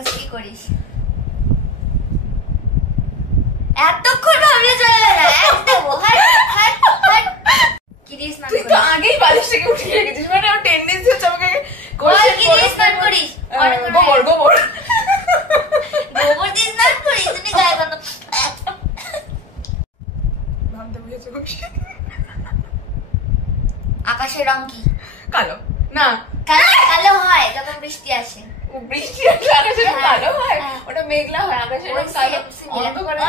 Breakfast কি করিস? এতক্ষণ ভাবলে চলে না, একদম কি দিয়ে স্নান করিস? তুই তো আগেই বালিশ থেকে উঠিয়ে রেখেছিস, মানে আমার টেন্ডেন্সি হচ্ছে আমাকে কি দিয়ে স্নান করিস? গোবর গোবর গোবর দিয়ে স্নান করিস? তুমি গায়ে বাঁধো। ভাবতে বুঝেছো? আকাশের রং কি? কালো না, কালো হয় যখন বৃষ্টি আসে। বৃষ্টি আসলে আকাশের রং কালো হয়? ওটা মেঘলা হয়, আকাশের রং কালো।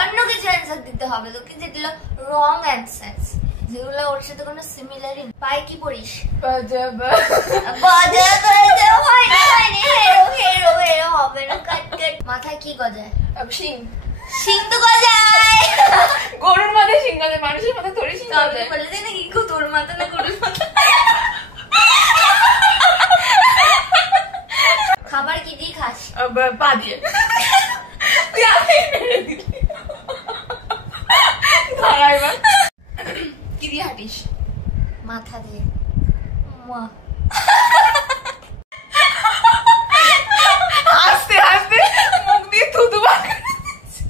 অন্য কিছু অ্যান্সার দিতে হবে তোকে, যেগুলো রং অ্যান্সার, যেগুলো ওর সাথে কোনো সিমিলারই। পায়ে কি পরিস? মাথায় কি গজায়? শিং। শিং তো গজায়। গরুর মাথায় শিং গজায়, মানুষের মাথায় থোড়ি শিং গজায়? বলে দে নাকি তোর মাথা না গরুর মাথা। খাবার কি দিয়ে খাস? পা দিয়ে। তুই আগেই মেরে দিলি। ধরা এবার। কি দিয়ে হাঁটিস? মাথা দিয়ে। মা হাসতে হাসতে মুখ দিয়ে থুতু বার করে দিচ্ছে।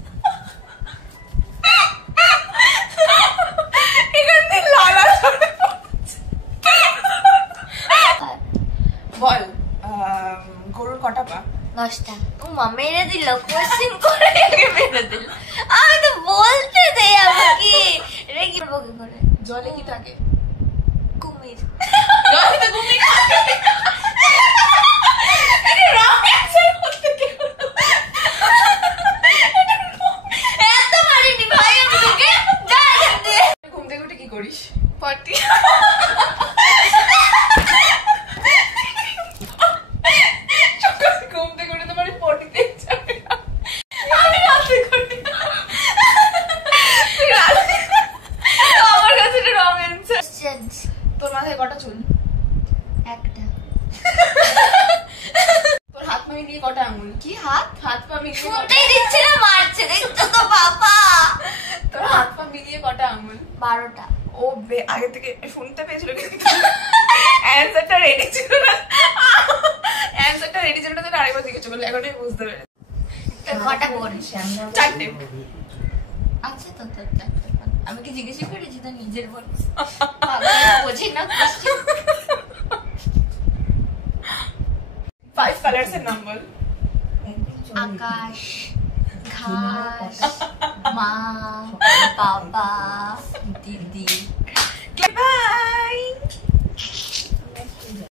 এখান দিয়ে লালা ঝরে পড়ছে। বল, গরুর কটা পা? 10টা। ও মা মেরে দিল, কোশ্চেন করে মেরে দিল। আমি তো বলতে দে আমাকে। রে কি বলবো কি করে? জলে কি থাকে? কুমির। জলে তো কুমির থাকে। আরে রং অ্যানসার করতে কি হলো? এত মারিনি ভাই আমি তোকে। যা এখান থেকে। ঘুম থেকে উঠে কি করিস? পটি। ঘুম থেকে উঠে তোমার পটিতে যাবে না। আমি রাতে করি। আমার কাছে এটা রং অ্যানসার। তোর মাথায় কটা চুল? একটা। তোর হাত পা মিলিয়ে কটা আঙুল? কি হাত? হাত পা মিলিয়ে কটা? শুনতেই দিচ্ছে না, মারছে দেখছো তো বাবা। তোর হাত পা মিলিয়ে কটা আঙুল? 12টা। ও আগে থেকে শুনতে পেয়েছিল কিন্তু অ্যানসারটা রেডি ছিল না। অ্যানসারটা রেডি ছিল না, তো আরেকবার জিজ্ঞেস করলে এখনই বুঝতে পেরেছি। কটা বোন? 4টে। আচ্ছা তো তোর 4টে। আমি কি জিজ্ঞেস করেছি তো নিজের বল। বুঝি না। 5 কালার্স এর নাম বল। আকাশ, ঘাস, মা, বাবা, দিদি। বাই।